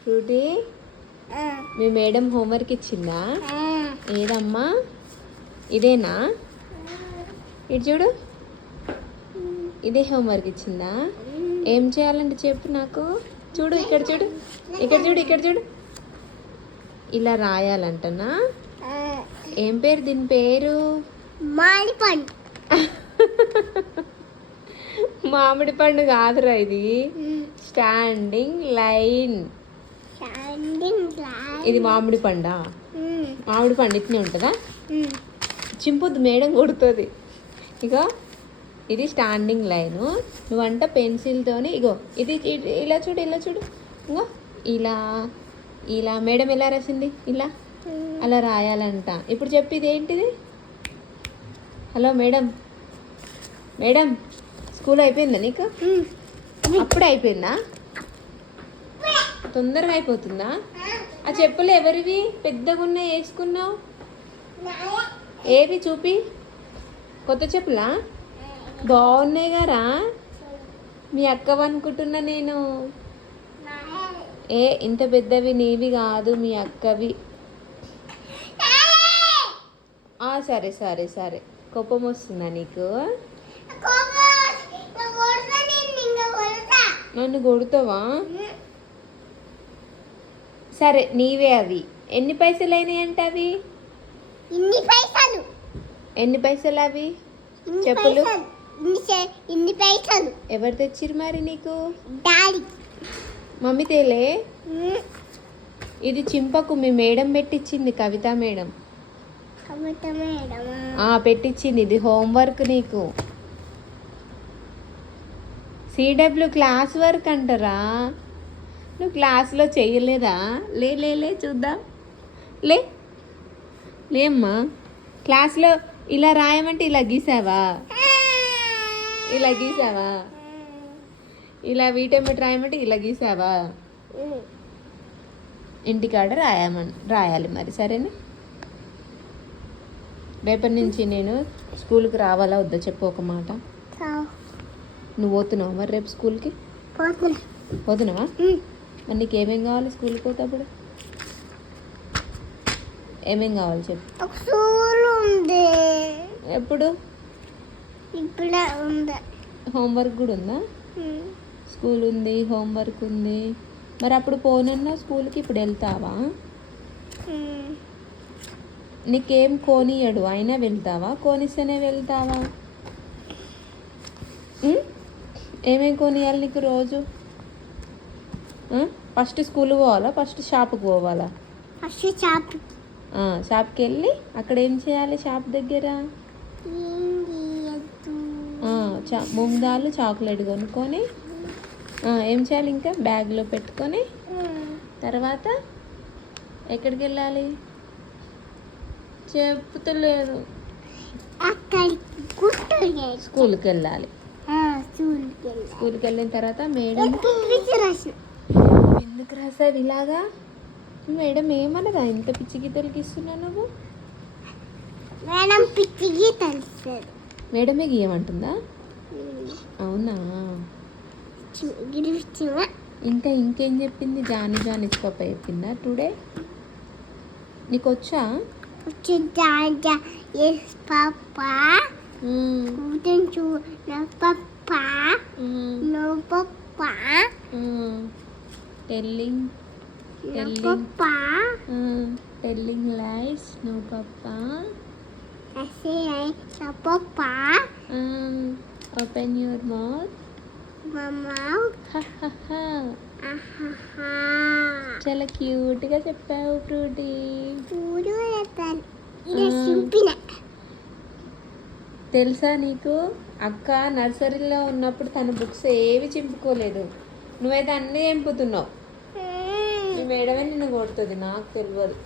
Frutti మీ madam homework ఇచ్చిందా? ఏదమ్మా ఇదేనా? ఇటు చూడు, ఇదే హోంవర్క్ ఇచ్చిందా? ఏం చేయాలంటే చెప్పు నాకు. చూడు ఇక్కడ చూడు, ఇక్కడ చూడు, ఇక్కడ చూడు. ఇలా రాయాలంటనా? ఏం పేరు దీని పేరు? మామిడిపండు. మామిడి పండు కాదురా ఇది, స్టాండింగ్ లైన్. ఇది మామిడి పండా? మామిడి పండు ఇట్నే ఉంటుందా? చింపొద్దు, మేడం కొడుతుంది. ఇగో ఇది స్టాండింగ్ లైను. నువ్వంట పెన్సిల్తోని ఇగో ఇది ఇలా చూడు, ఇలా చూడు. ఇగో ఇలా ఇలా మేడం ఎలా రాసింది, ఇలా అలా రాయాలంట. ఇప్పుడు చెప్పి ఇది ఏంటిది? హలో మేడం, మేడం స్కూల్ అయిపోయిందా నీకు? అప్పుడే అయిపోయిందా? తొందరగా అయిపోతుందా? ఆ చెప్పులు ఎవరివి? పెద్దగా ఉన్నాయి, వేసుకున్నావు. ఏవి చూపి. కొత్త చెప్పులా? బాగున్నాయి గారా. మీ అక్కవి అనుకుంటున్నా నేను. ఇంత పెద్దవి నీవి కాదు, మీ అక్కవి. సరే సరే సరే. కోపం వస్తుందా నీకు? నన్ను కొడుతావా? సరే నీవే అవి. ఎన్ని పైసలు అయినాయి అంటే అవి? ఎన్ని పైసలు అవి చెప్పులు? ఎవరు తెచ్చిరు మరి నీకు? మమ్మీ తేలే. ఇది చింపకు, మీ మేడం పెట్టించింది, కవిత మేడం పెట్టించింది. ఇది హోంవర్క్ నీకు. సిడబ్ల్యూ క్లాస్ వర్క్ అంటారా? నువ్వు క్లాస్లో చెయ్యలేదా? లే లే లే చూద్దాం. లే లేమ్మా. క్లాస్లో ఇలా రాయమంటే ఇలా గీసావా? ఇలా గీసావా? ఇలా వీటమిట్ రాయమంటే ఇలా గీసావా? ఇంటికాడ రాయాలి మరి. సరేనా? రేపటి నుంచి నేను స్కూల్కి రావాలా వద్దా చెప్పు ఒక మాట. నువ్వు పోతున్నావా మరి రేపు స్కూల్కి? పోతున్నావా? మరి నీకు ఏమేం కావాలి స్కూల్కి పోతాప్పుడు? ఏమేం కావాలి చెప్పు. ఎప్పుడు? హోంవర్క్ కూడా ఉందా? స్కూల్ ఉంది, హోంవర్క్ ఉంది. మరి అప్పుడు పోనన్నా స్కూల్కి, ఇప్పుడు వెళ్తావా? నీకేం కోనియడు అయినా వెళ్తావా? కోనిస్తేనే వెళ్తావా? ఏమేం కొనియాలి నీకు రోజు? ఫస్ట్ స్కూల్కి పోవాలా, ఫస్ట్ షాప్కి పోవాలా? షాప్కి వెళ్ళి అక్కడ ఏం చేయాలి? షాప్ దగ్గర మూంగ్ దాల్, చాక్లెట్ కొనుక్కొని ఏం చేయాలి? ఇంకా బ్యాగ్లో పెట్టుకొని తర్వాత ఎక్కడికి వెళ్ళాలి? చెప్తలేదు. స్కూల్కి వెళ్ళాలి. స్కూల్కి వెళ్ళిన తర్వాత మేడం ఎందుకు రాసావు ఇలాగా? మేడం ఏమన్నదా ఇంత పిచ్చి గీతలకి ఇస్తున్నావు నువ్వు? మేడమే గీయమంటుందా? అవునా? ఇంకా ఇంకేం చెప్పింది? జానీ పాప చెప్పిందా టుడే? నీకు వచ్చా? Telling lies, no papa. Open your mouth. చాలా క్యూట్గా చెప్పావు ఫ్రూటీ. తెలుసా నీకు, అక్క నర్సరీలో ఉన్నప్పుడు తన బుక్స్ ఏవి చింపుకోలేదు, నువ్వైతే అన్నీ చింపుతున్నావు. మీ మేడమే నిన్ను కొడుతుంది, నాకు తెలియదు.